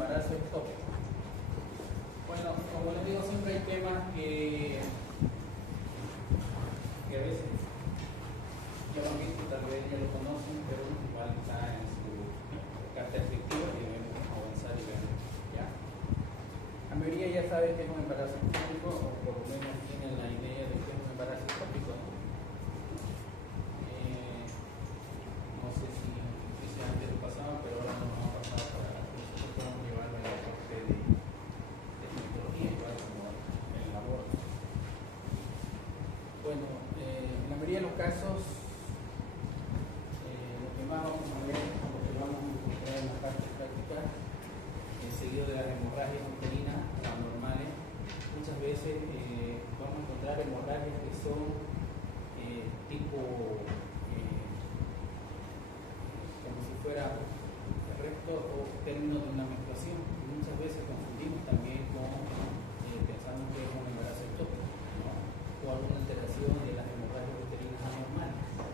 embarazo ectópico. Bueno, como les digo, siempre hay temas que a veces ya lo han visto, tal vez ya lo conocen, pero igual está en su carta efectiva y debemos avanzar y ver. ¿Ya? La mayoría ya sabe que es un embarazo ectópico, o por lo menos tienen la idea de que es un embarazo ectópico, ¿no? No sé si antes lo pasaba, pero ahora no nos va a pasar para nosotros podamos llevarlo a la parte de ginecología, igual como el aborto. Bueno, en la mayoría de los casos, lo que más vamos a ver, o lo que vamos a encontrar en la parte práctica, seguido de las hemorragias uterinas anormales, muchas veces vamos a encontrar hemorragias que son tipo como si fuera el resto o término de una menstruación. Muchas veces confundimos también con pensando que es un embarazo ectópico, ¿no? O alguna alteración de las hemorragias uterinas anormales, ¿no?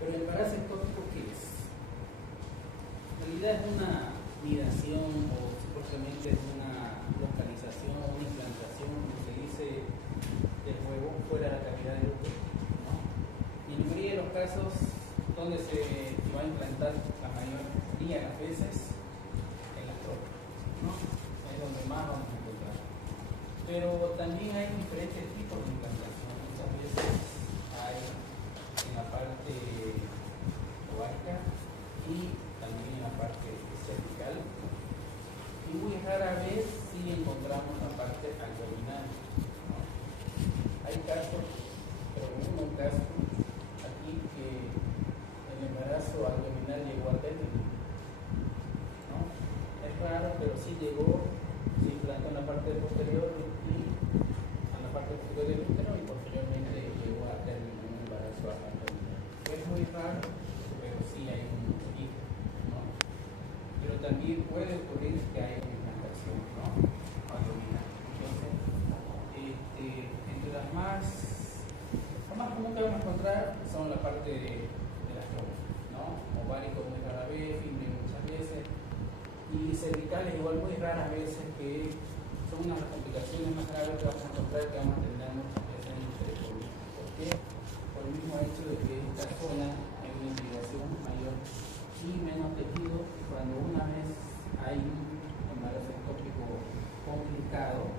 Pero el embarazo ectópico, ¿qué es? En realidad es una nidación o supuestamente es una localización o una implantación, como se dice, del huevo fuera de la cavidad del útero, ¿no? Y en la mayoría de los casos donde se va a implantar la mayoría de las veces en las trompas, ¿no? Es donde más vamos a encontrar. Pero también hay diferentes tipos de implantación. Muchas veces hay en la parte ovárica y también en la parte cervical. Y muy rara vez sí encontramos la parte abdominal, ¿no? Hay casos, pero en un caso aquí que el embarazo abdominal llegó a término, ¿no? Es raro, pero sí llegó, se implantó en la parte posterior y en la parte posterior del útero y posteriormente llegó a término un embarazo abdominal. Es muy raro, pero sí hay un hijo, ¿no? Pero también puede ocurrir que haya una implantación, ¿no? Abdominal. Entonces, entre las más común que vamos a encontrar son la parte de las trompas, ¿no? Ovárico muy rara vez, fimbre muchas veces, y cervicales igual muy raras veces, que son unas de las complicaciones más graves que vamos a encontrar, que vamos a tener muchas veces en el histerectomía. ¿Por qué? Por el mismo hecho de que esta zona hay una irrigación mayor y menos tejido, y cuando una vez hay un embarazo ectópico complicado,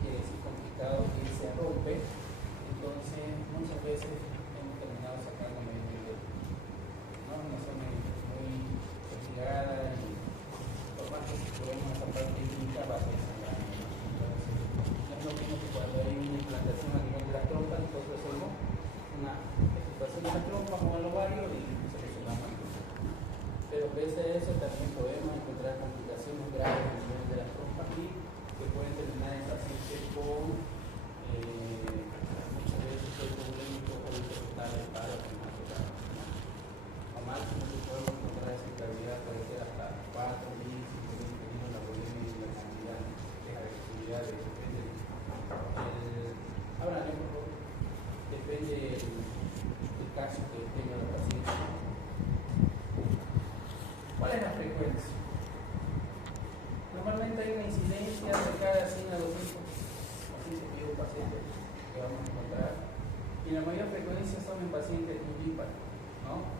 quiere decir complicado que se rompe, entonces muchas veces hemos terminado sacando medio, ¿no? Una zona muy castigada y por más que si podemos esa parte técnica va a ser sangrada, ¿no? Entonces no es lo mismo que cuando hay una implantación a nivel de las trompas, nosotros hacemos una explotación de las trompas con el ovario y seleccionamos el grupo. Pero pese a eso también podemos encontrar complicaciones graves a nivel de las trompas y que pueden terminar en pacientes con muchas veces el polémico o dificultad del paro con natural, ¿no? Lo máximo que podemos encontrar esa claridad puede ser hasta 4.000, 5.000, dependiendo de la volumen y la cantidad de agresividad, depende ahora depende del caso que tenga la paciente. ¿Cuál es la frecuencia? Normalmente hay una incidencia de cada 100 a 200 pacientes que vamos a encontrar, y la mayor frecuencia son en pacientes multíparos, ¿no?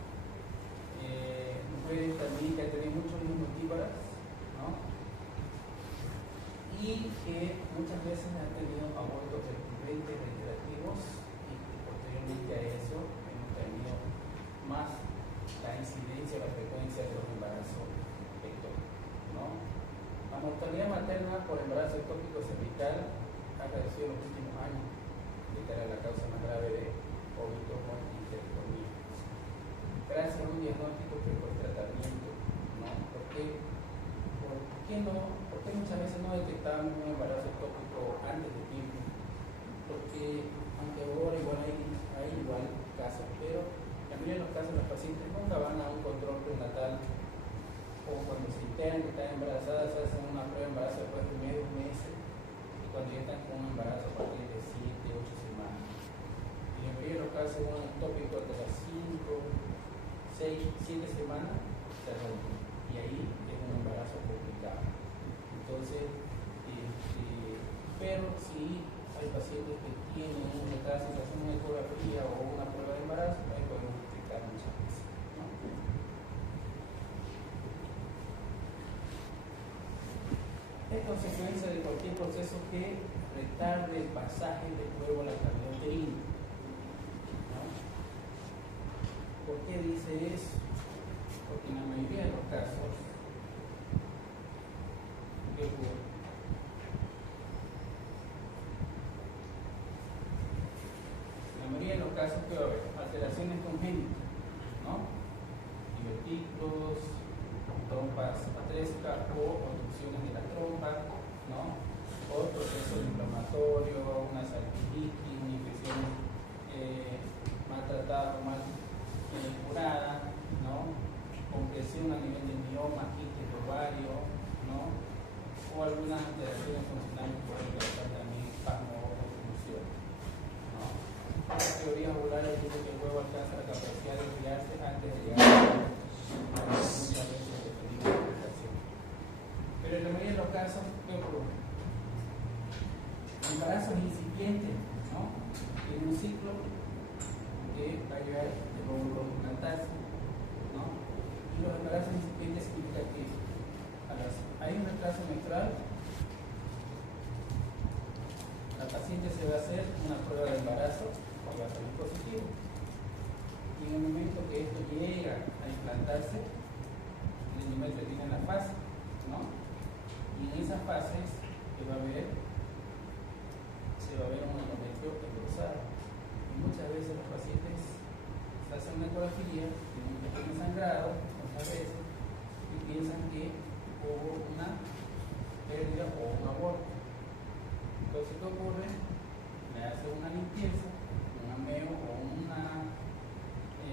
Mujeres también que han tenido muchos hijos multíparas, ¿no? Y que muchas veces han tenido abortos recurrentes, reiterativos, y posteriormente a eso hemos tenido más la incidencia, la frecuencia de los embarazos ectópicos, ¿no? La mortalidad materna por embarazo ectópico cervical ha crecido en los últimos años, esta era la causa más grave de óbito con histerectomía. Gracias a un diagnóstico precoz tratamiento, ¿no? ¿Por qué muchas veces no detectamos un embarazo ectópico antes de tiempo? Porque aunque ahora igual hay igual casos, pero en la mayoría de los casos los pacientes nunca van a un control prenatal, o cuando se enteran que están embarazadas se hacen una prueba de embarazo después de medio mes, y cuando ya están con un embarazo a partir de 7, 8 semanas. Y en la mayoría de los casos un ectópico de las 5, 6, 7 semanas se rompe, y ahí es un embarazo complicado. es consecuencia de cualquier proceso que retarde el pasaje del huevo a la cavidad uterina. ¿No? ¿Por qué dice eso? Porque en la mayoría de los casos, ¿qué ocurre? En la mayoría de los casos puede haber alteraciones congénitas, ¿no? Divertículos, trompas atrescas o obstrucciones de la trompa, ¿no? O proceso inflamatorio, una salpingitis, una infección maltratada o mal curada, ¿no? Compresión a nivel de mioma, quistes de ovario, ¿no? O algunas alteraciones funcionales que pueden causar también espasmo o confusión, ¿no? Las teorías ovulares dicen que el huevo alcanza la capacidad de enfriarse antes de llegar a muchas veces dependiendo de la gestación. Pero en la mayoría de los casos, ¿qué ocurre? Embarazos incipientes, ¿no? En un ciclo que va a llegar el óvulo a implantarse, ¿no? Y los embarazos incipientes significa que hay un retraso menstrual, la paciente se va a hacer una prueba de embarazo y va a salir positivo. Y en el momento que esto llega a implantarse, el endometrio tiene la fase, ¿no? Y en esas fases se va a ver un endometrio engrosado. Y muchas veces los pacientes se hacen una ecografía, tienen un pequeño sangrado, muchas veces, y piensan que hubo una pérdida o un aborto. Entonces, ¿qué ocurre? Le hace una limpieza, un ameo o una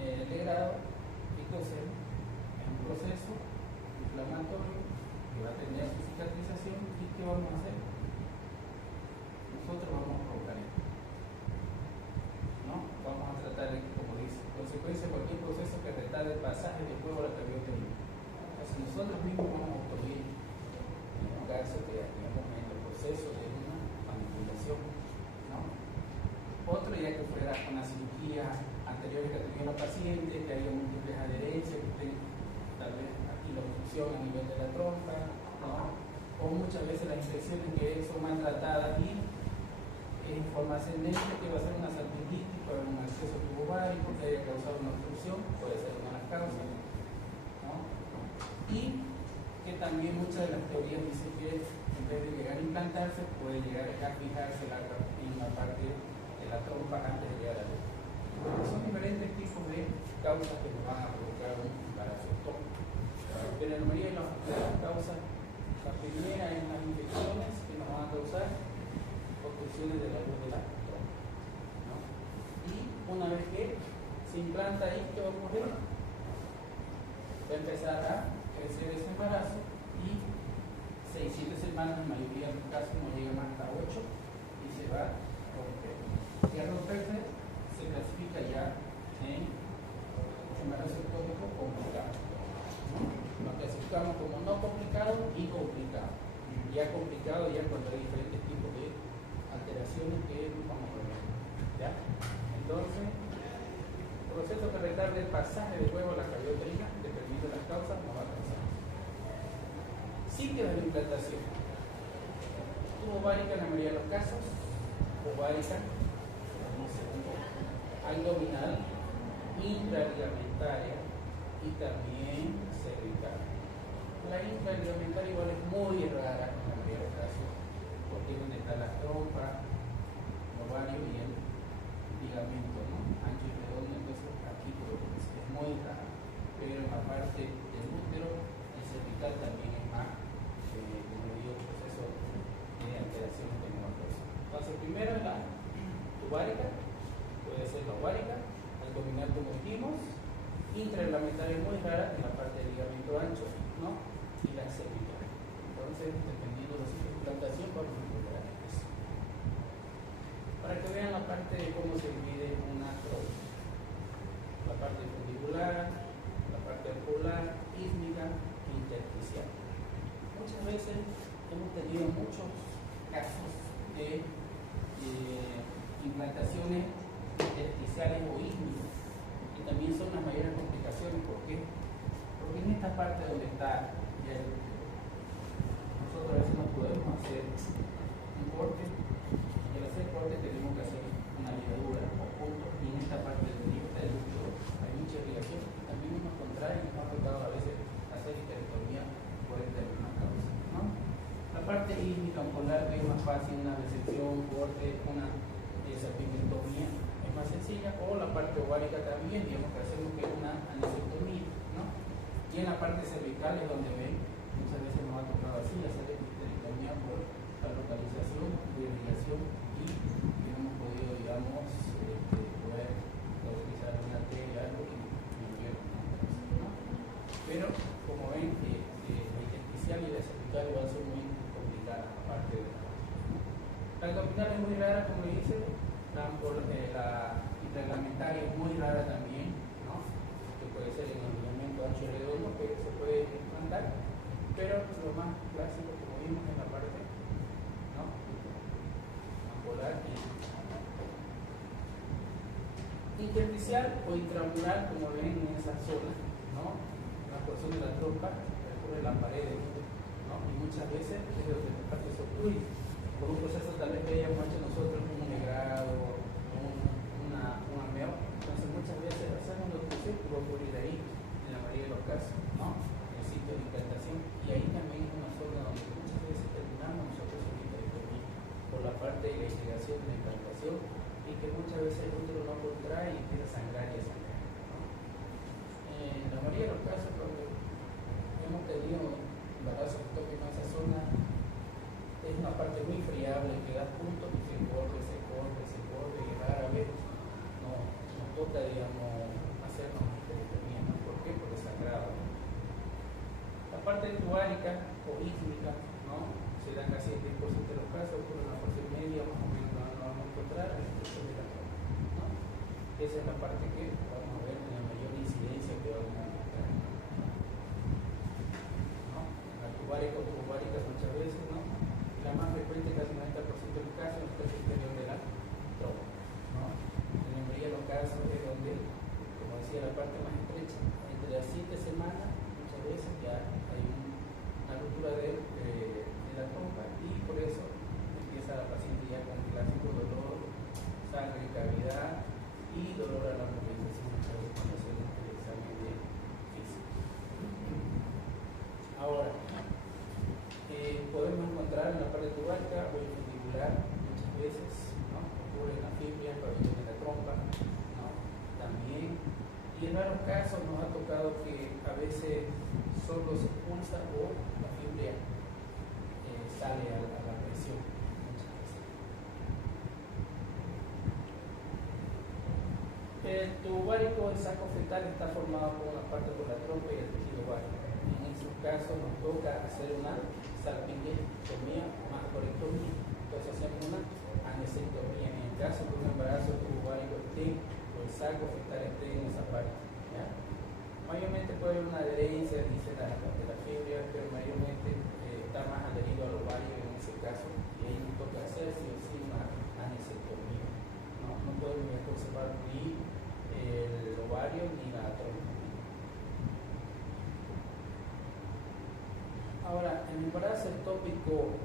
legrado, entonces es un proceso inflamatorio que va a tener su cicatrización. ¿Y qué vamos a hacer? Nosotros vamos a provocar esto, ¿no? Vamos a tratar de, como dice, consecuencia de cualquier proceso que retarde el pasaje del huevo a la cavidad uterina. Entonces nosotros mismos vamos a obstruir, en un caso que digamos en el proceso de una manipulación, ¿no? Otro ya que fuera con la cirugía anterior que tenía la paciente, que haya múltiples adherencias, que estén tal vez aquí la obstrucción a nivel de la trompa, ¿no? O muchas veces las infecciones que son maltratadas y en forma ascendente, que va a ser una salpingitis por un acceso tubovárico que haya causado una obstrucción, puede ser una de las causas, ¿no? Y que también muchas de las teorías dicen que en vez de llegar a implantarse, puede llegar a fijarse en la parte de la trompa antes de llegar a la. Son diferentes tipos de causas que nos van a provocar un embarazo ectópico. Pero en la mayoría de las causas, la primera es las infecciones que nos van a causar obstrucciones de la luz de la trompa, ¿no? Y una vez que se implanta ahí, ¿qué va a ocurrir? Va a empezar a crecer ese embarazo y 6-7 semanas, en la mayoría de los casos no llega más hasta 8 y se va a romper. Y al romperse se clasifica ya en embarazo ectópico complicado, ¿no? Lo clasificamos como no complicado y complicado. Ya complicado ya cuando hay diferentes tipos de alteraciones que vamos a ver, ¿ya? Entonces, proceso que retarde el pasaje del huevo a la cavidad uterina, dependiendo de las causas, no va a causar. Sitio de la implantación. Tubo ovárica en la mayoría de los casos, ovárica, abdominal, intraligamentaria y también cervical. La intraligamentaria igual es muy rara en la mayoría de los casos, porque es donde está la trompa, el ovario y el ligamento, ¿no? Ancho y redondo, entonces aquí es muy raro. Pero en la parte del útero, el cervical también es más, como digo, proceso de alteraciones tecnológicas. Entonces, primero es la tubárica, puede ser la ovárica, abdominal como dijimos, intraligamentaria muy rara en la parte del ligamento ancho, ¿no? Y la cervical. Entonces, dependiendo de los sitios de implantación, vamos a encontrar eso. Para que vean la parte de cómo se divide una trompa. La parte fundibular, la parte ocular, ísmica e intersticial. Muchas veces hemos tenido muchos casos de implantaciones intersticiales o ísmicas, que también son las mayores complicaciones. ¿Por qué? Porque en esta parte donde está nosotros a veces no podemos fácil una resección, corte, una salpingotomía, es más sencilla, o la parte ovárica también, digamos que hacemos que es una anisectomía, ¿no? Y en la parte cervical es donde ven, muchas veces nos ha tocado así, hacer esterectomía por la localización de irrigación y que no hemos podido, digamos, poder utilizar una arteria algo y ¿no? Pero como ven, la intersticial y la cervical igual son muy complicadas, aparte de la abdominal es muy rara, como le dice, la interreglamentaria es muy rara también, ¿no? Que puede ser en el ligamento ancho redondo, que se puede implantar, pero lo más clásico, como vimos en la parte, ¿no? Ampular y intersticial o intramural, como ven en esa zona, ¿no? La porción de la trompa recorre la pared, ¿no? Y muchas veces es donde la parte se obstruye por un proceso tal vez que hayamos hecho nosotros, un negrado, un ameo. Entonces muchas veces hacemos lo que se va a ocurrir ahí, en la mayoría de los casos, ¿no? En el sitio de implantación, y ahí también es una zona donde muchas veces terminamos nosotros en histerectomía por la parte de la irrigación de la implantación, y que muchas veces el útero no contrae y empieza a sangrar y a sangrar, ¿no? En la mayoría de los casos, cuando hemos tenido embarazo ectópico en esa zona, es una parte muy friable que da puntos y se corre, y rara vez nos toca, digamos, hacernos histerectomía, ¿no? ¿Por qué? Porque es sagrado. La parte tubárica o ítmica, ¿no? Se da casi el 10% de los casos, por una porción media más o menos no vamos a encontrar a la expresión de la trompa, ¿no? Esa es la parte que vamos a ver en la mayor incidencia que vamos a encontrar, ¿no? La tubárica o tubárica muchas veces, ¿no? La más frecuente, casi 90% de los casos, es el interior de la trompa, ¿no? En la mayoría de los casos es donde, como decía, la parte más estrecha, entre las 7 semanas, muchas veces ya hay una ruptura de la trompa, y por eso empieza la paciente ya con clásico dolor, sangre, cavidad y dolor a la movilización, muchas veces cuando hacemos el examen de físico. Ahora, podemos encontrar en la parte tubárica o fundicular muchas veces, ¿no? Ocurre en la fibria, en el pabellón de la trompa, ¿no? También, y en raros casos nos ha tocado que a veces solo se expulsa o la fibria sale a la presión muchas veces. El tubárico del saco fetal está formado por una parte por la trompa y el tejido ovárico. En esos casos nos toca hacer una salpingectomía más corectomía. Entonces hacemos una anisectomía en el caso de un embarazo tubovárico esté o el saco fetal esté en esa parte, ¿ya? Mayormente puede haber una adherencia, dice de la fibra, pero mayormente está más adherido al ovario en ese caso, y ahí nos toca hacer sí o sí una anisectomía. No podemos conservar ni el ovario ni la trompa. Ahora, el embarazo ectópico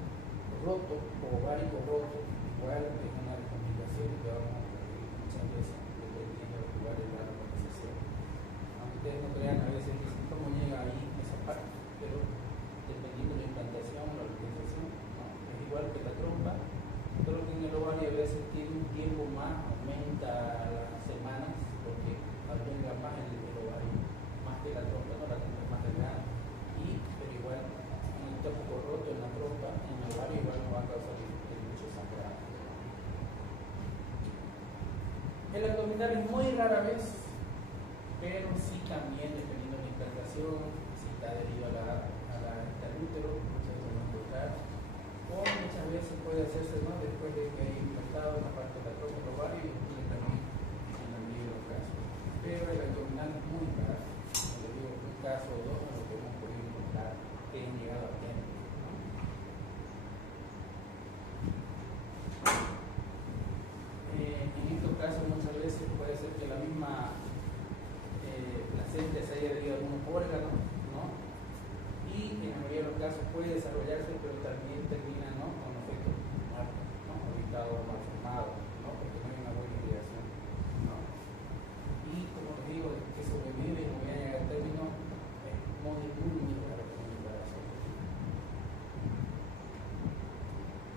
roto o ovárico roto, igual es una complicación que vamos a ver muchas veces dependiendo del lugar de la localización. Aunque ustedes no crean, a veces dicen cómo llega ahí esa parte, pero dependiendo de la implantación o la localización, no, es igual que la trompa, solo que en el ovario a veces tiene un tiempo más, aumenta las semanas, porque alberga más el ovario, más que la trompa, no, la trompa es más delgada, pero igual un tópico roto en la trompa, en el ovario igual no va a causar mucho sangrado. El abdominal es muy rara vez, pero sí también dependiendo de la implantación, si está adherido al útero, muchas veces no tocar, o muchas veces puede hacerse, ¿no? Después de que haya implantado una parte de la trompa, el ovario, y también en la mayoría de los casos. Pero el abdominal es muy raro, como les digo, un caso o dos en lo que hemos podido encontrar que han llegado a tiempo. En estos casos muchas veces puede ser que la misma placenta se haya adherido a algunos órganos, ¿no? Y en la mayoría de los casos puede desarrollarse, pero también termina, ¿no? Con efectos muertos, ¿no? Habitado o malformado, ¿no? Porque no hay una buena irrigación, ¿no? Y como les digo, que sobrevive y no voy a llegar al término, es muy raro que un embarazo.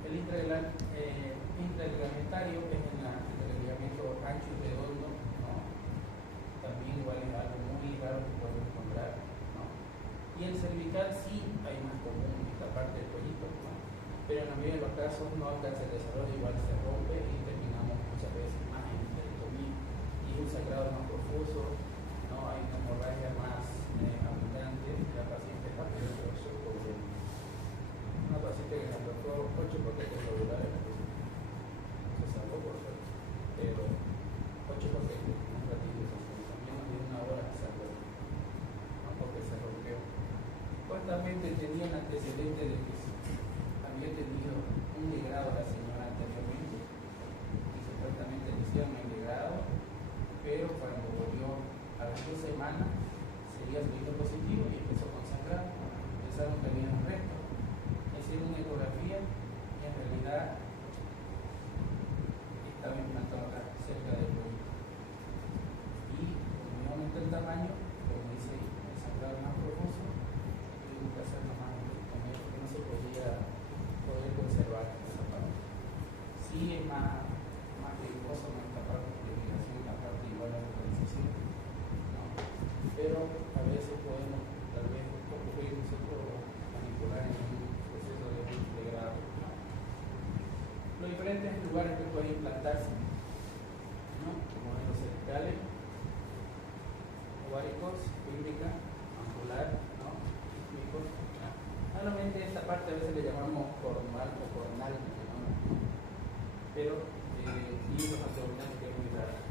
El intraligamentario es entre el ligamento ancho y redondo, ¿no? También igual es algo muy raro que podemos encontrar, ¿no? Y el cervical sí hay más común en esta parte del cuellito, ¿no? Pero en la mayoría de los casos no alcanza el desarrollo, igual se rompe y terminamos muchas veces más en histerectomía. Y un sangrado más profuso, ¿no? Hay una hemorragia más abundante, la paciente está perdiendo su problema. Una paciente que nos tocó 8 paquetes globulares, se salvó por suerte, pero 8 paquetes, un ratito se salvó, menos de una hora se salvó, ¿no? Porque se rompió. Supuestamente tenía un antecedente de que había tenido un degrado la señora anteriormente, y supuestamente le hicieron el degrado, pero cuando volvió a las 2 semanas seguía saliendo positivo y empezó con sangrar. Pensaron que había un resto. Hicieron una ecografía y en realidad estaba implantado acá, cerca del cuello. Y como aumentó el tamaño, como dice ahí, el sangrado más profuso, tuvimos que hacer nomás un ectomía porque no se podía poder conservar esa parte. Sí es más riesgoso en esta parte de obligación, la parte igual a la organización, ¿no? Pero a veces podemos tal vez ocurrir nosotros manipular en un proceso de degrado, ¿no? Los diferentes lugares que pueden implantarse, ¿no? Como en los cervicales, ováricos, pílvica, ampular, ¿no? Ísmicos, ¿no? Normalmente esta parte a veces le llamamos coronal o coronal, ¿no? Pero y los abdominales que es muy raro, ¿no?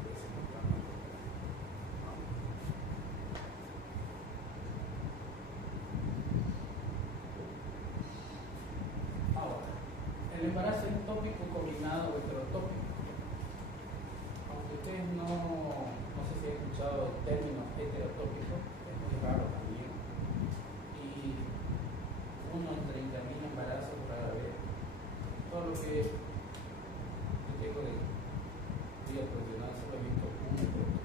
Ahora, el embarazo ectópico combinado o heterotópico. Aunque ustedes no sé si han escuchado el término heterotópico, es muy raro también. Y uno en 30.000 embarazos rara vez. Todo lo que yo tengo de vida profesional solo he visto un heterotópico.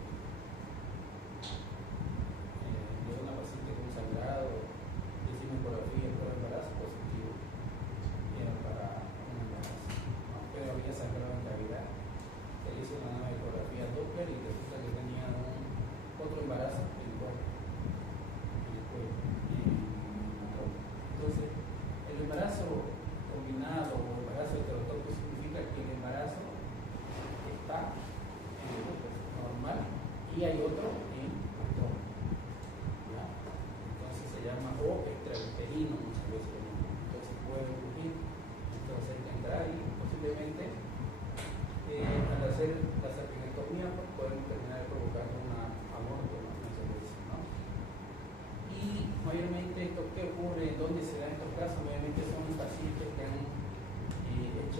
De una paciente con sangrado, hicimos ecografía por embarazo positivo. Era para un embarazo, ¿no? Pero había sangrado en cavidad. Se hizo una nueva ecografía Doppler y resulta que tenía otro embarazo en el cuello. Entonces, el embarazo combinado o embarazo heterotópico significa que el embarazo está en el útero normal y hay otro en abdomen. Entonces se llama o extrauterino muchas veces. Entonces puede ocurrir, entonces hay que entrar y posiblemente al hacer la sapinectomía pues, podemos terminar provocando un aborto muchas veces, ¿no? Y mayormente esto que ocurre, ¿dónde se dan estos casos? Obviamente son pacientes que han hecho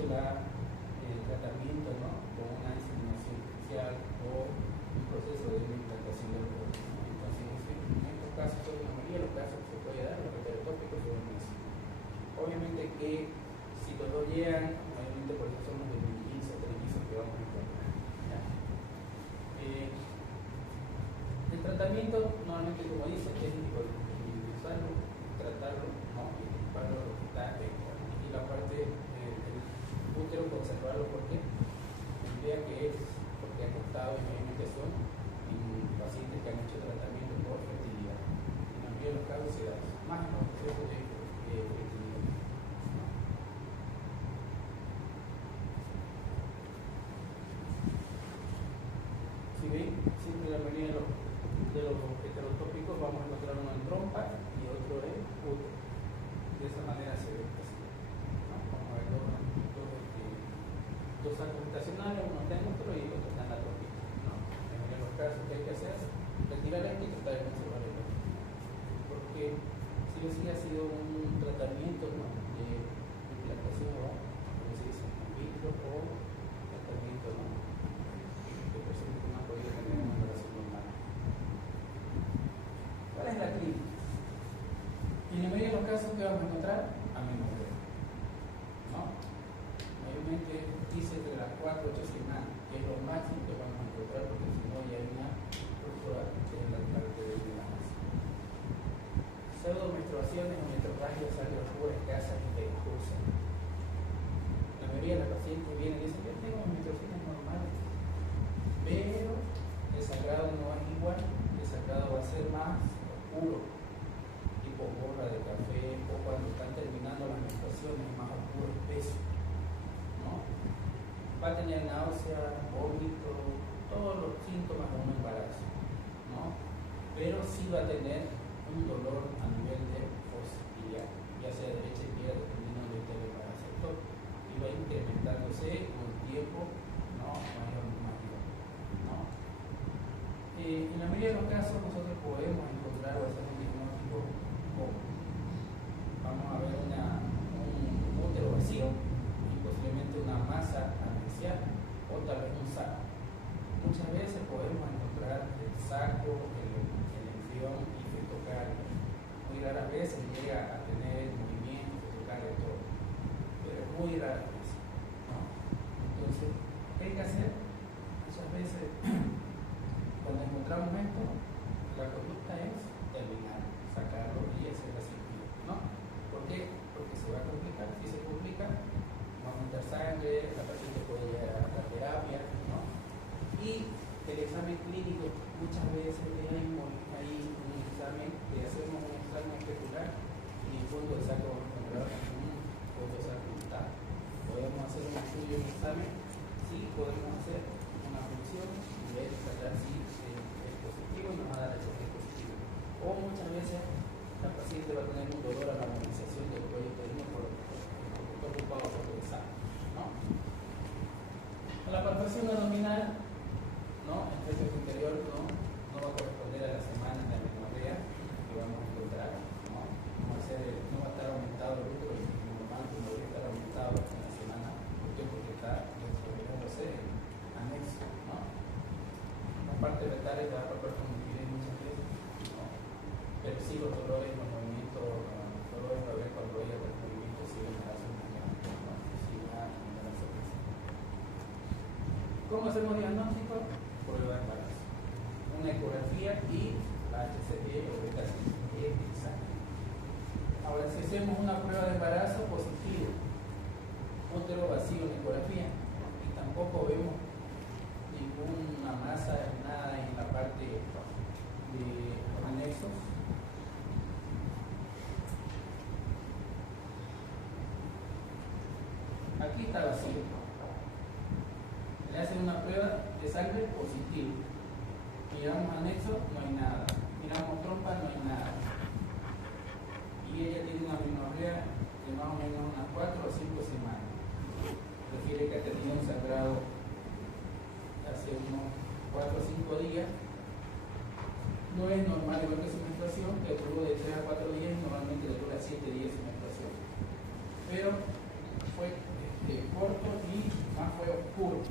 el tratamiento, ¿no? Con una inseminación artificial o un proceso de implantación del cuerpo. Entonces, en estos casos, en la mayoría de los casos se puede dar los heterotópicos son eso. Obviamente que si los dos llegan, mayormente por eso son los de mellizos o trillizos que vamos a encontrar. El tratamiento, normalmente, como dice, es individualizarlo, tratarlo, ¿no? Y equiparlo a lo que está y la parte del útero conservarlo porque la idea que es porque ha costado y mayormente son en pacientes que han hecho tratamiento por fertilidad. En la mayoría de los casos se da más en los procesos de fertilidad. Si ven, siempre la mayoría de los heterotópicos vamos a encontrar uno en trompa y otro en útero. De esa manera se ve así, ¿no? Vamos a ver dos sacos estacionales, uno está en útero y el otro está en la trompita, ¿no? En la mayoría de los casos que hay que hacer es retirar esto y tratar de conservar el otro. Porque si o sí ha sido un tratamiento, ¿no? De implantación o, como se dice, in vitro o tratamiento, ¿no? De personas que no han podido tener una relación normal. ¿Cuál es la clínica? Y en la mayoría de los casos que vamos a encontrar, amenorrea, ¿no? Mayormente dice entre las 4 o 8 semanas, que es lo máximo que vamos a encontrar, porque si no ya hay una ruptura de la parte de la masa. Pseudomenstruaciones o metrorragias sangre oscura, escasa y pegajosa. La va a tener náusea, vómito, todos los síntomas de un embarazo, ¿no? Pero sí va a tener un dolor a nivel de fosa, ya sea derecha y izquierda, dependiendo del embarazo, y va incrementándose con el tiempo, ¿no? Mayor, ¿no? En la mayoría de los casos nosotros podemos encontrar o hacer un diagnóstico como vamos a ver un útero vacío y posiblemente una masa anexial o tal vez un saco. Muchas veces podemos encontrar el saco, el embrión y fetocardia. Muy raras veces llega a tener movimiento fetocardia todo, pero es muy rara vez, ¿no? Entonces, ¿qué hay que hacer? Muchas veces cuando encontramos esto, la conducta es terminar, sacarlo y hacer la cirugía, ¿no? ¿Por qué? Porque se va a complicar. Si se complica, va a aumentar sangre, la paciente puede llegar a la terapia, ¿no? Y el examen clínico, muchas veces hay un examen, que hacemos un examen especular y en fondo de saco general un fondo de saco brutal. Podemos hacer un estudio, un examen, sí, podemos hacer una función y ver, tratar si es positivo y nos va a dar el positivo. O muchas veces la paciente va a tener un dolor a la movilización del cuello uterino porque está ocupado por el saco, ¿no? La palpación abdominal, ¿no? El pecho interior no va a corresponder a la semana de amenorrea que vamos a encontrar, ¿no? No va a estar aumentado el útero normal como debería estar aumentado en la semana, porque está desarrollándose en anexo, ¿no? La parte retal va a palpar con nitidez muchas veces, ¿no? Pero sí los dolores, los movimientos, dolores de ver cuando ella los movimientos siguen a la semana, ¿no? Siguen a la sorpresa. ¿Cómo hacemos diagnóstico? Prueba de embarazo. Una ecografía y la HCG o beta-HCG exacta. Ahora, si hacemos una prueba de embarazo positivo, útero vacío en ecografía, y tampoco vemos ninguna masa, nada en la parte de los anexos, aquí está vacío. Le hacen una prueba de sangre positiva. Miramos anexo, no hay nada. Miramos trompa, no hay nada. Y ella tiene una amenorrea de más o menos unas 4 o 5 semanas. Refiere que ha tenido un sangrado hace unos 4 o 5 días. No es normal igual que su menstruación, que duró de 3 a 4 días, normalmente le dura 7 días su menstruación. Pero fue corto y más fue oscuro.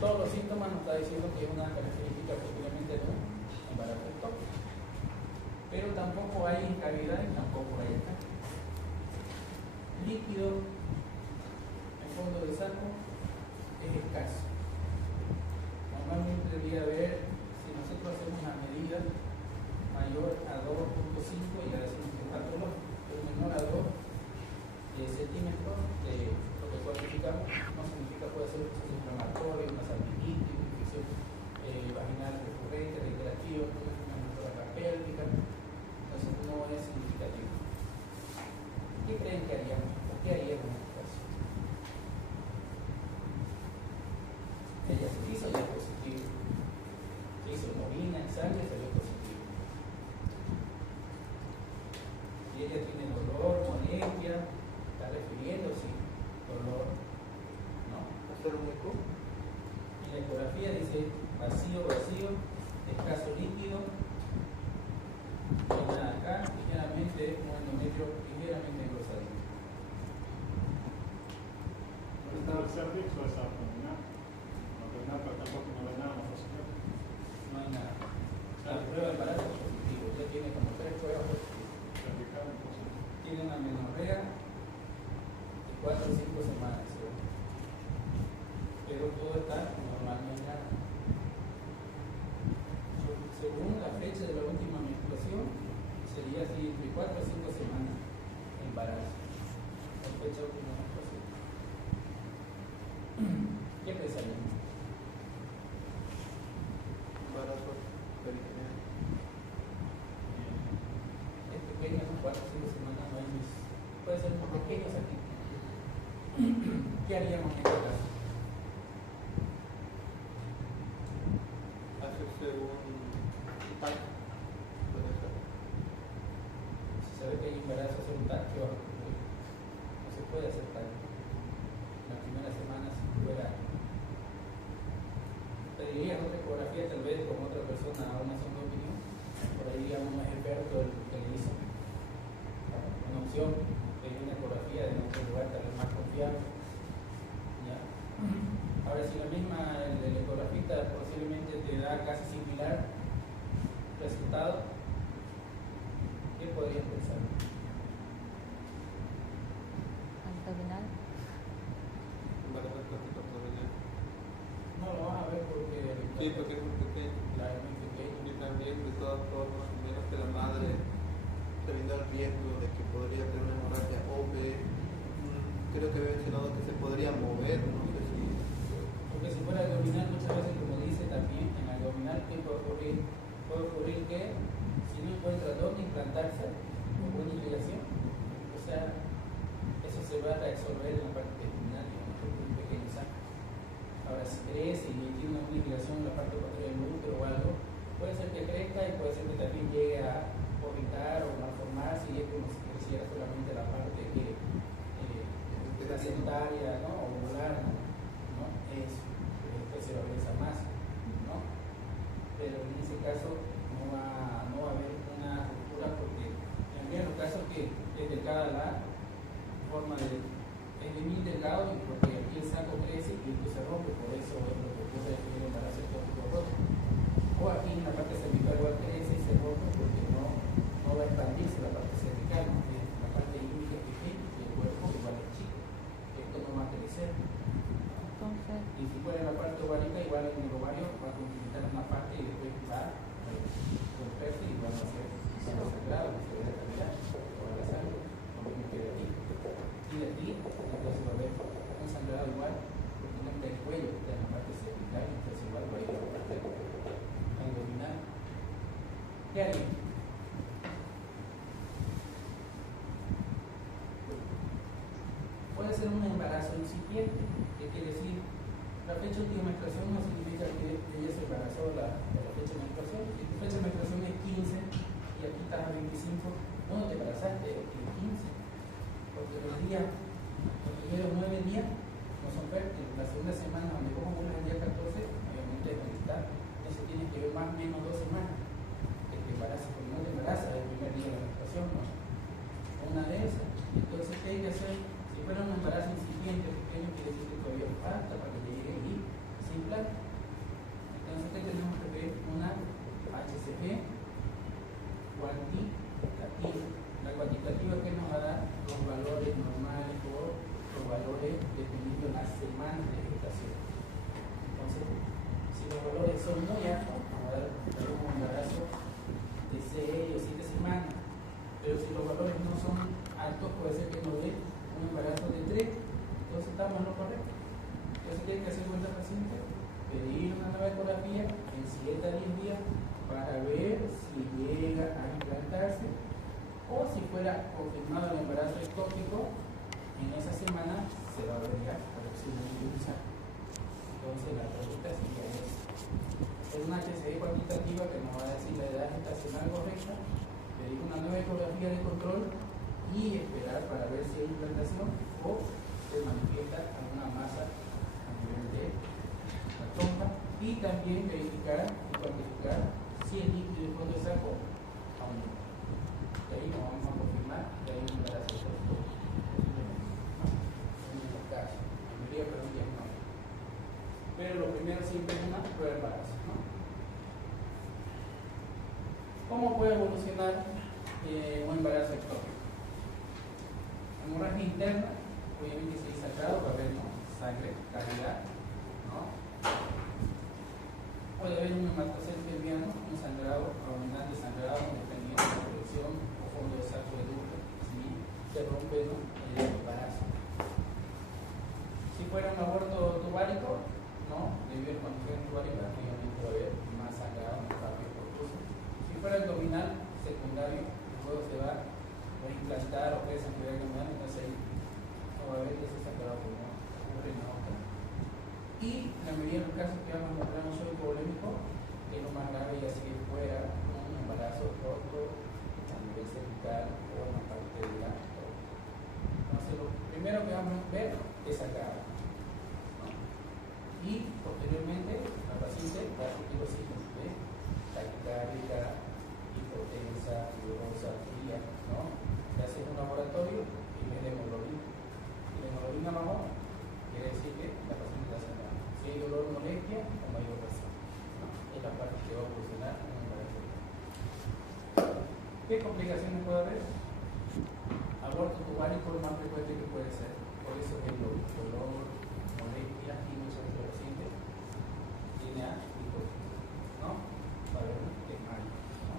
Todos los síntomas nos está diciendo que es una característica posiblemente de un embarazo ectópico. Pero tampoco hay incavidad y tampoco hay ataque. Líquido en fondo del saco es escaso. Normalmente debería haber, si nosotros hacemos una medida mayor a 2.5 y la decimos que es patológico, pero menor a 2 centímetros de lo que cuantificamos, no significa puede ser un proceso inflamatorio, una salpingitis, una infección vaginal recurrente, reiterativa, una hemorragia pélvica, entonces no es significativo. ¿Qué creen que haríamos? ¿O qué haríamos en este caso? Ella se hizo ya positivo, se hizo hemoglobina en sangre, salió positivo. Y ella tiene dolor, molestia, está refiriendo, sí, dolor, ¿no? ¿Hacer un eco? Y la ecografía dice vacío, escaso líquido, no hay nada acá, ligeramente un endometrio ligeramente engrosadito. ¿No está el cervix o es abdominal? Abdominal, pero tampoco no ve nada más posible. No hay nada. La prueba de embarazo es positivo, ya tiene como 3 pruebas positivas. Cervical, entonces. Tiene una amenorrea de 4 o 5 semanas, ¿sí? Pero todo está normal, no hay nada. Según la fecha de la última menstruación, sería así entre 4 o 5 semanas de embarazo. La fecha de última menstruación. ¿Qué pensarían? Embarazo peritoneal. Es pequeño, son 4 o 5 semanas, no hay mis. Puede ser muy pequeños aquí. ¿Qué haríamos en este caso? Hacerse un TAC, puede ser. Si sabe que hay embarazo, hacer un TAC, ¿qué va a ocurrir? No se puede hacer TAC. La primera semana, si fuera, pedirías otra ecografía, tal vez con otra persona a una segunda opinión. Por ahí a un experto el que le hizo. Una opción, pedir una ecografía en otro lugar, tal vez más confiable. ¿Ya? Ahora, si la misma, el ecografista posiblemente te da casi similar resultado, ¿qué podrías pensar? Abdominal. Embarazo estópico abdominal. No lo vas a ver porque Sí, porque es muy pequeño. la es muy pequeño. Y también, de todas formas, menos que la madre teniendo el riesgo de que podría tener una hemorragia o que creo que había mencionado que se podría mover, no sé si. Porque si fuera abdominal, muchas veces, como dice también, en abdominal, ¿qué puede ocurrir? Puede ocurrir que si no encuentra dónde implantarse, o buena irrigación, o sea, eso se va a resolver en la parte terminal, digamos, porque es un pequeño saco. Ahora, si crece y tiene una irrigación en la parte posterior del útero o algo, puede ser que crezca y puede ser que también llegue a orbitar o malformarse y es como si creciera solamente la parte que placentaria, ¿no? O ovular, ¿no? Eso, después se va a ver esa masa, ¿no? Pero en ese caso no va a haber una ruptura porque en los casos que es delgada la forma de es muy delgado y porque aquí el saco crece y esto se rompe, por eso es lo que ocurre en el embarazo ectópico roto. O aquí en la parte cervical igual crece y se rompe porque no va a expandirse la parte cervical, ¿no? La parte índica es pequeña y el cuerpo igual es chico. Esto no va a crecer. Entonces, Y si fuera la parte ovárica, igual en el ovario va a complementar una parte y después va a romperse y va a ser sangrado, se va a determinar, o va a sangre, lo mismo que de aquí. Y de aquí, entonces va a haber un sangrado igual, porque no está el cuello, está en la parte cervical, entonces igual va a ir a la parte abdominal. ¿Qué haría? Puede ser un embarazo incipiente, ¿qué quiere decir? La fecha de última menstruación no significa que ella se embarazó la fecha de menstruación. Si tu fecha de menstruación es 15 y aquí estás a 25, no te embarazaste el 15, porque los primeros 9 días no son fértiles. La segunda semana, donde vos ovulas el día 14, obviamente es donde está. Entonces tienes que ver más o menos 2 semanas que te embarazas, porque no te embarazas el primer día de la menstruación, ¿no? Una de esas. Entonces, ¿qué hay que hacer? Si fuera un embarazo incipiente, pequeño, quiere decir que todavía falta para que llegue ahí, sin plan. Entonces, ¿qué tenemos que ver? Una HCG cuantitativa. La cuantitativa que nos va a dar los valores normales o los valores dependiendo de las semanas de gestación. Entonces, si los valores son muy altos, vamos a dar un embarazo de 6 o 7 semanas. Pero si los valores no son altos, puede ser que nos dé un embarazo de 3. Entonces estamos en lo correcto. Entonces, ¿qué hay que hacer con esta paciente? Pedir una nueva ecografía en 7 a 10 días para ver si llega a implantarse o si fuera confirmado el embarazo ectópico, en esa semana se va a ver ya aproximadamente un saco. Entonces la pregunta sería esa. Es una HCG cuantitativa que nos va a decir la edad gestacional correcta, pedir una nueva ecografía de control y esperar para ver si hay implantación o se manifiesta alguna masa a nivel de la trompa y también verificar y cuantificar si el líquido de fondo de saco aumenta. De ahí nos vamos a confirmar que hay un embarazo ectópico, en los casos, la mayoría, pero un diagnóstico. Pero lo primero siempre es una prueba de embarazo, ¿no? ¿Cómo puede evolucionar un embarazo ectópico? Hemorragia interna, obviamente si es sangrado va a haber sangre, calidad, ¿no? Puede haber un hematocele pelviano, un sangrado abundante, sangrado dependiendo de la producción o fondo de saco de útero, si se rompe, ¿no? El embarazo. Si fuera un aborto tubárico, ¿no? Debido a condiciones tubáricas, obviamente va a haber más sangrado, más rápido por curso. Si fuera abdominal secundario, luego se va a implantar o puede sangrar abdominal, entonces ahí va a haber ese sangrado pulmonar, ocurre en la otra. Y la mayoría de los casos que vamos a encontrar un suelo polémico es lo más grave, ya si fuera un embarazo roto a nivel cervical o en la parte del acto. Entonces, lo primero que vamos a ver es sangrado, ¿no? Y posteriormente la paciente va a sentir los síntomas de taquicardia, hipotensa, dolorosa, fría, ¿no? Le haces un laboratorio y ves la hemoglobina. Y la hemoglobina marrón quiere decir que la paciente está sangrando. Si hay dolor, molestia o mayor presión, ¿no? Es la parte que va a evolucionar en un embarazo. ¿Qué complicaciones puede haber? Aborto tubárico es lo más frecuente que puede ser. Por eso es el dolor, molestia y muchas veces la paciente tiene hipotensión, ¿no? Va a haber un desmayo, ¿no?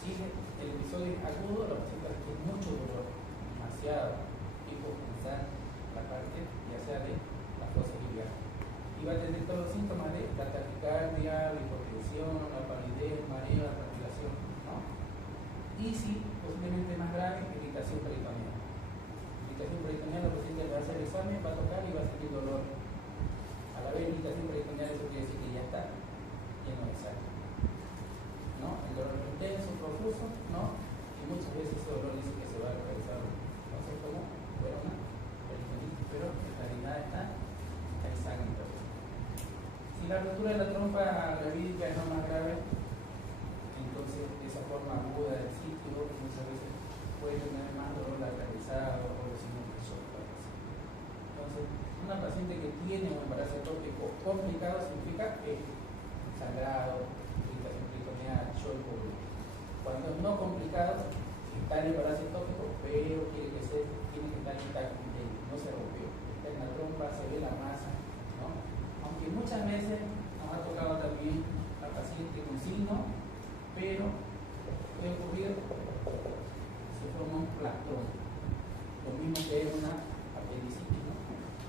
Sigue el episodio agudo, la paciente tiene mucho dolor, demasiado, hipopensar, la parte ya sea de la fosa biliar. Y va a tener todos los síntomas de la taquicardia, la hipotensión, la palidez, mareo, la transpiración, ¿no? Y si posiblemente más grave, irritación peritoneal. Irritación peritoneal, la paciente le va a hacer el examen, va a tocar y va a sentir dolor. Al haber irritación peritoneal, eso quiere decir que ya está lleno de sangre, ¿no? El dolor intenso, profuso, ¿no? Y muchas veces ese dolor dice que se va a localizar, no sé cómo, fuera una peritonitis, pero en realidad hay sangre. Si la ruptura de la trompa gravídica es lo más grave, entonces esa forma aguda del sitio muchas veces puede tener más dolor localizado o signos de shock. Entonces, una paciente que tiene un embarazo ectópico complicado significa sangrado, irritación peritoneal, shock público. Cuando es no complicado, está en el embarazo ectópico, pero tiene que estar intacto, no se rompió. Está en la trompa, se ve la masa, ¿no? Aunque muchas veces nos ha tocado también la paciente con signo, pero puede ocurrir, se forma un plastrón, lo mismo que es una apendicitis, ¿no?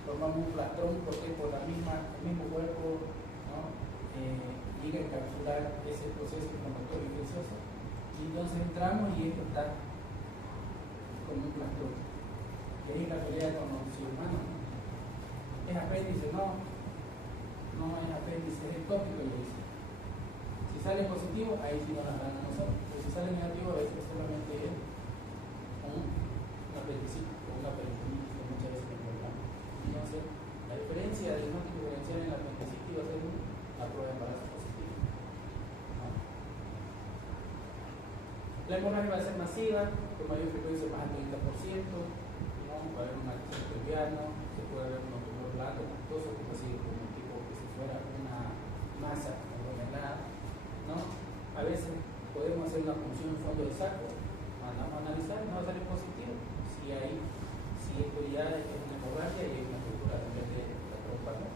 Formamos un plastrón porque por el mismo cuerpo, ¿no? Llega a encapsular ese proceso inflamatorio infeccioso y entonces entramos y esto está como un plastrón. Y ahí la pelea con los cirujanos, ¿no? Es apéndice, no es apéndice, es ectópico, le dice. Si sale positivo, ahí sí nos la dan a nosotros, pero si sale negativo, a veces solamente es un apendicitis o una peritonitis que muchas veces encontramos. Entonces, la diferencia del diagnóstico diferencial en la apendicitis va a ser la prueba de embarazo positivo, ¿no? La hemorragia va a ser masiva, con mayor frecuencia más del 30%, ¿no? Va a haber una acción pelviana, se puede ver un tumor blando, pastoso, que puede ser como un tipo que si fuera una masa aglomerada, ¿no? A veces podemos hacer una punción en fondo de saco, mandamos a analizar y no va a salir positivo. Si esto ya es una hemorragia y hay una estructura también de la trompa, ¿no?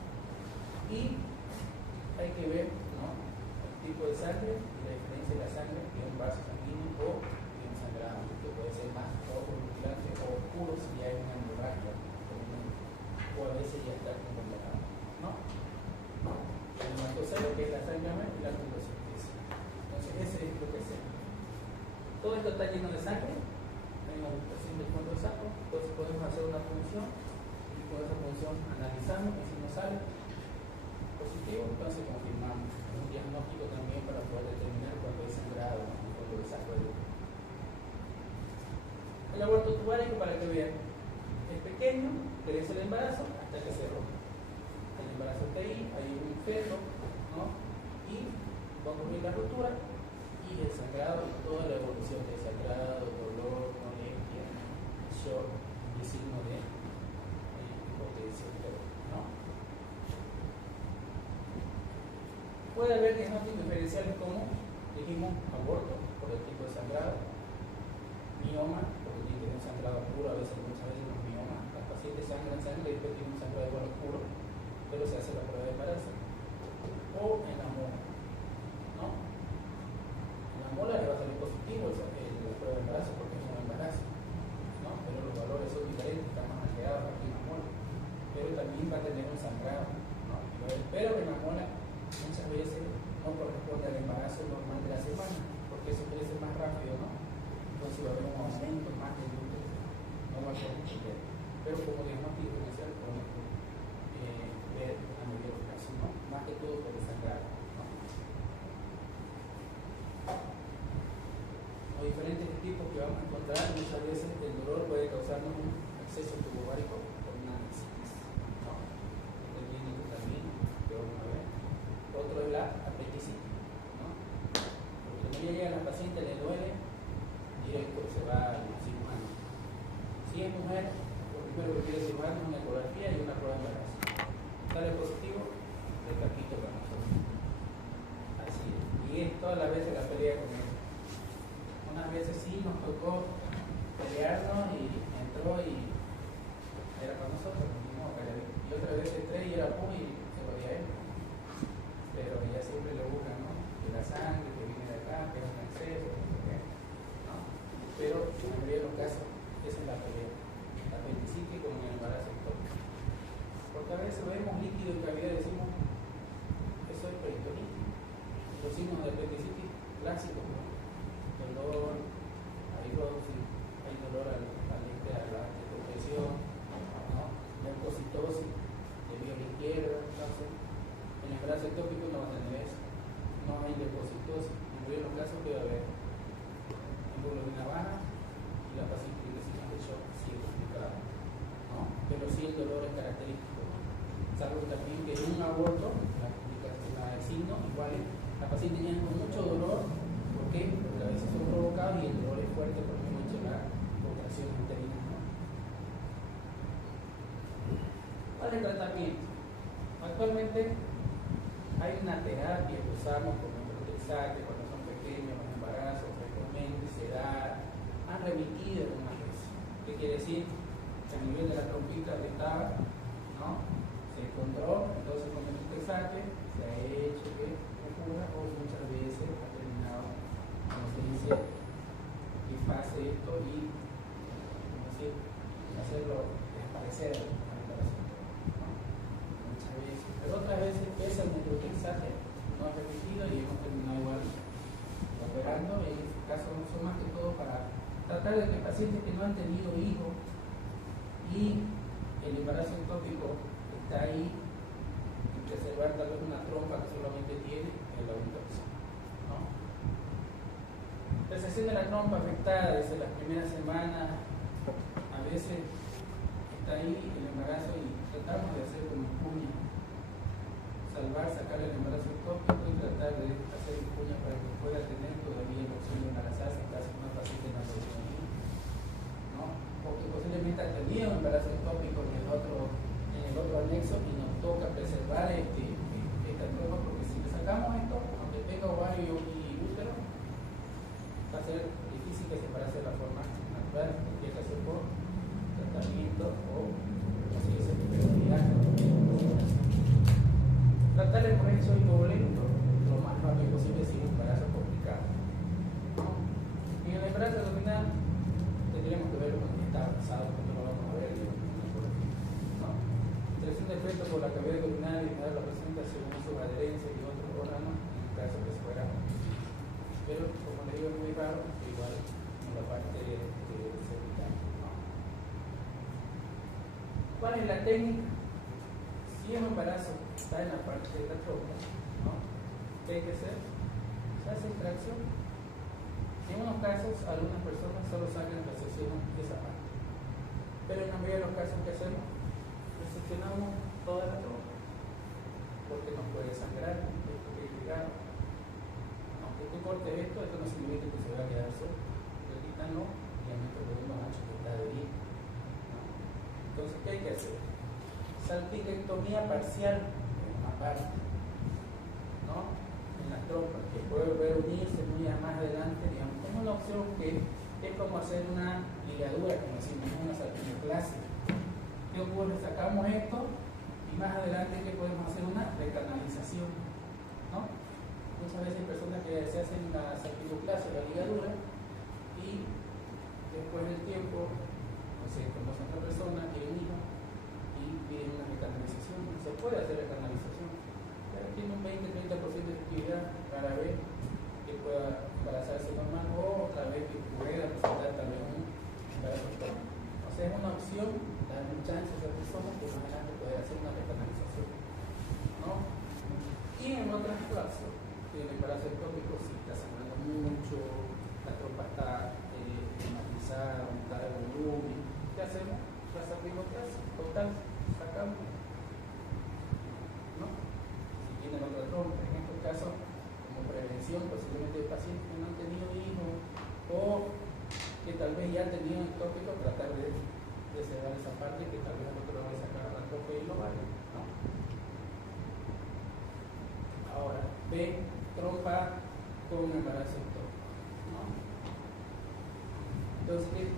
Y hay que ver, ¿no? El tipo de sangre y la diferencia de la sangre de un vaso sanguíneo o de un sangrado, que puede ser más rutilante o oscuro si ya hay una hemorragia, o a veces ya está completado, ¿no? El hematocele, que es la sangre y la tuberculosis. Entonces, ese es lo que hacemos. Todo esto está lleno de sangre, hay una obstrucción del fondo del saco, entonces podemos hacer una punción y con esa punción analizamos y si nos sale positivo, entonces confirmamos. Es un diagnóstico también para poder determinar cuándo hay sangrado en el fondo del saco. El aborto tubárico, para que vean, es pequeño, crece el embarazo hasta que se rompe. El embarazo está ahí, hay un feto, ¿no? Y va a ocurrir la ruptura y el sangrado y toda la evolución del sangrado, dolor, molestia, shock y signo de hipotensión, ¿no? Puede haber diagnósticos diferenciales como, dijimos, aborto por el tipo de sangrado, mioma, porque tiene que tener un sangrado oscuro, a veces, muchas veces los miomas, las pacientes sangran sangre y después tienen un sangrado igual oscuro, pero se hace la prueba de embarazo. O en la mola, ¿no? En la mola le va a salir positivo la prueba de embarazo porque es un embarazo, ¿no? Pero los valores son diferentes, están más alterados aquí en la mola. Pero también va a tener un sangrado, ¿no? Pero en la mola muchas veces no corresponde al embarazo normal de la semana, porque eso crece más rápido, ¿no? Entonces va a haber un aumento más de glúteos, no va a corresponder. Pero ovárico por una citis, ¿no? Este clínico también que vamos a ver. Otro es la apendicitis, ¿no? Porque cuando ya llega la paciente, le duele, directo se va al cirujano. Si es mujer, lo primero que pide el cirujano es una ecografía y una prueba de embarazo. Sale positivo, le capito para nosotros. Así es. Y es todas las veces la pelea con él. Unas veces sí nos tocó pelearnos y entró y era para nosotros, no, y otra vez entré y era pum y se lo di a él. Pero ella siempre le busca, ¿no? Que la sangre, que viene de acá, que es un exceso, ¿no? Pero en la mayoría de los casos, esa es la pelea. La apendicitis con el embarazo ectópico. Porque a veces vemos líquido en cavidad y decimos, eso es peritonitis. Los signos de apendicitis clásicos, ¿no? Dolor, hay dolor a la compresión, ¿no? Leucocitosis de vía izquierda. Entonces, en el embarazo ectópico no va a tener eso. No hay leucocitosis. En los casos puede haber hemoglobina baja y la paciente tiene signos de shock, sí es complicado, ¿no? Pero sí el dolor es característico, ¿no? Salvo también que en un aborto, el signo igual la paciente tiene con mucho dolor. ¿Por qué? Porque a veces son provocados y el dolor es fuerte porque hemos hecho la contracción uterina, ¿no? ¿Cuál es el tratamiento? Actualmente hay una terapia que usamos por methotrexate cuando son pequeños, los embarazos frecuentemente se da, han remitido algunas veces. ¿Qué quiere decir? Que a nivel de la trompita estaba, ¿no? Se encontró, entonces con methotrexate se ha hecho que ocurra o muchas veces ha terminado, como se dice, que pase esto y, como decir, hacerlo desaparecer al embarazo, ¿no? Muchas veces, pero otras veces pesa el methotrexate, no ha repetido y hemos terminado igual operando. En este caso son más que todo para tratar de que pacientes que no han tenido hijos y el embarazo ectópico está ahí y preservar tal vez una trompa que solamente tiene el adulto, ¿no? La sección de la trompa afectada desde las primeras semanas, a veces está ahí el embarazo y tratamos de hacer como cuña, salvar, sacar el embarazo ectópico y tratar de hacer cuña para que pueda tener todavía la opción de embarazarse en caso de una paciente no lo tiene, ¿no? Porque posiblemente ha tenido embarazo ectópico en el otro anexo y nos toca preservar esta trompa, porque si le sacamos esto, aunque tenga ovario y útero, va a ser difícil que se embarace de la forma natural, porque hay que hacer por tratamiento o así es el tratar el proceso hipovolento lo más rápido posible sin un embarazo complicado, ¿no? Y en el embarazo abdominal tendríamos que verlo cuando está avanzado, cuando lo vamos a ver, ¿no? Selección de feto por la cavidad abdominal y la placenta según sus adherencias y otros órganos, en el caso que fuera. Pero como le digo, es muy raro, igual en la parte cervical, ¿no? ¿Cuál es la técnica? Si es un embarazo está en la parte de la trompa, ¿no? ¿Qué hay que hacer? Se hace extracción. En unos casos, algunas personas solo sacan la sección de esa parte. Pero en la mayoría de los casos que hacemos, reseccionamos toda la trompa. Porque nos puede sangrar, esto que es ligado. Aunque tú cortes esto no significa que se va a quedar solo. Le quitan los diámetros de unos anchos que está de bien, ¿no? Entonces, ¿qué hay que hacer? Salpingectomía parcial en una parte, ¿no? En las trompas, que puede volver a unirse muy más adelante, digamos. Es una opción que es como hacer una ligadura, como decimos, una salpingoclasia. ¿Qué ocurre? Sacamos esto y más adelante ¿qué podemos hacer? Una recanalización, ¿no? Muchas veces hay personas que se hacen la salpingoclasia, la ligadura, y después del tiempo, no sé, conocen a otra persona, tienen hijos y piden una recanalización. Se puede hacer recanalización, pero tiene un 20-30% de efectividad para ver que pueda embarazarse normal o otra vez que pueda presentar también un embarazo ectópico. O sea, es una opción, darle un chance a esa persona que más adelante puede hacer una recanalización, ¿no? Y en otros casos, que el embarazo ectópico sí está sangrando mucho, la trompa está hematizada, aumentada de volumen, ¿qué hacemos? La total, sacamos, ¿no? Si tienen otra trompa, en estos casos, como prevención, posiblemente de pacientes que no han tenido hijos o que tal vez ya tenían ectópico, tratar de cerrar esa parte que tal vez al otro lado le sacar la trompa y lo vale, ¿no? Ahora, B, trompa con embarazo ectópico, ¿no? Entonces,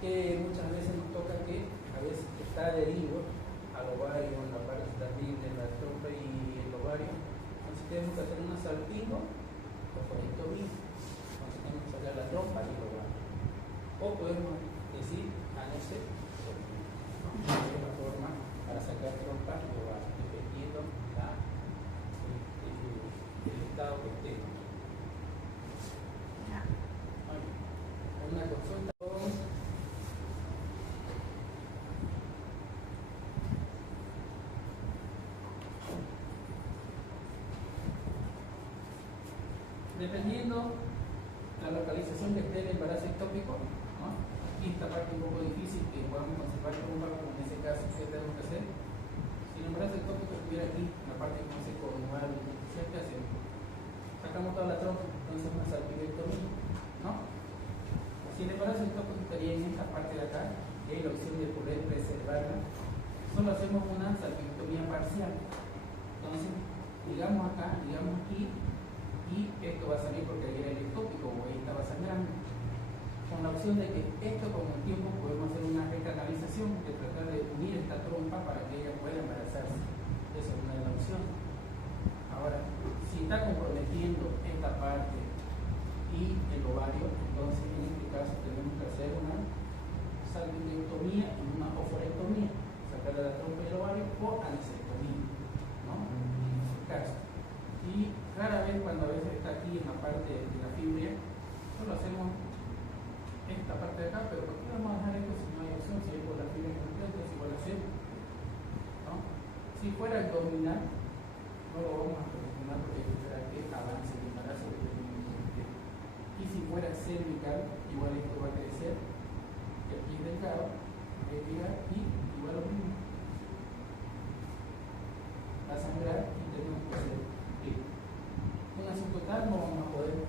que muchas veces nos toca que a veces está adherido al ovario en la parte también de la trompa y el ovario. Entonces tenemos que hacer una salpingo o forectomía. Entonces tenemos que sacar la trompa y el ovario. O podemos decir anosectomía, ¿no? Es la forma para sacar trompa y ovario, dependiendo del estado que estemos. Una consulta con dependiendo la localización que esté el embarazo ectópico, ¿no? Aquí esta parte un poco difícil que podamos conservar trompa, como en ese caso que tenemos que hacer. Si el embarazo ectópico estuviera aquí, en la parte como se conual, ¿qué hacemos? Sacamos toda la trompa, entonces una salpingectomía, ¿no? Si el embarazo ectópico estaría en esta parte de acá, y hay la opción de poder preservarla, solo hacemos una salpingectomía parcial. Entonces, digamos acá, digamos aquí, y esto va a salir porque ahí era el ectópico o ahí estaba sangrando. Con la opción de que esto con el tiempo podemos hacer una recanalización, de tratar de unir esta trompa para que ella pueda embarazarse. Esa es una de las opciones. Ahora, si está comprometiendo esta parte y el ovario, entonces en este caso tenemos que hacer una salpingectomía y una oforectomía, sacarle la trompa y el ovario o anisectomía, ¿no? En ese caso. Y rara vez cuando a veces está aquí en la parte de la fibria, solo hacemos esta parte de acá, pero ¿por qué vamos a dejar esto si no hay opción? Si hay por la fibra completa, si igual hacemos, ¿no? Si fuera abdominal, no lo vamos a proporcionar porque hay que esperar que avance el embarazo dependientemente. Y si fuera cervical, igual esto va a crecer, que aquí es delgado, va a tirar y igual lo mismo. Va a sangrar y tenemos que hacer una total no vamos a poder,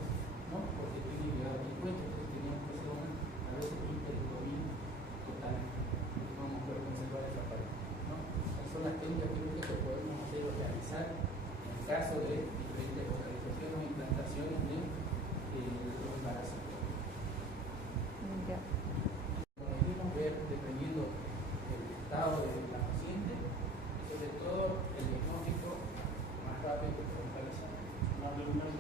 ¿no? Porque tiene llegado aquí cuenta, entonces teníamos que hacer una, a veces, histerectomía total. No vamos a poder conservar esa parte, ¿no? Esas son las técnicas quirúrgicas que podemos hacer o realizar en caso de diferentes localizaciones o implantaciones de los embarazos. Ya. Como dijimos, ver dependiendo del estado de la paciente y sobre todo el diagnóstico más rápido que podemos realizar. Más de un mes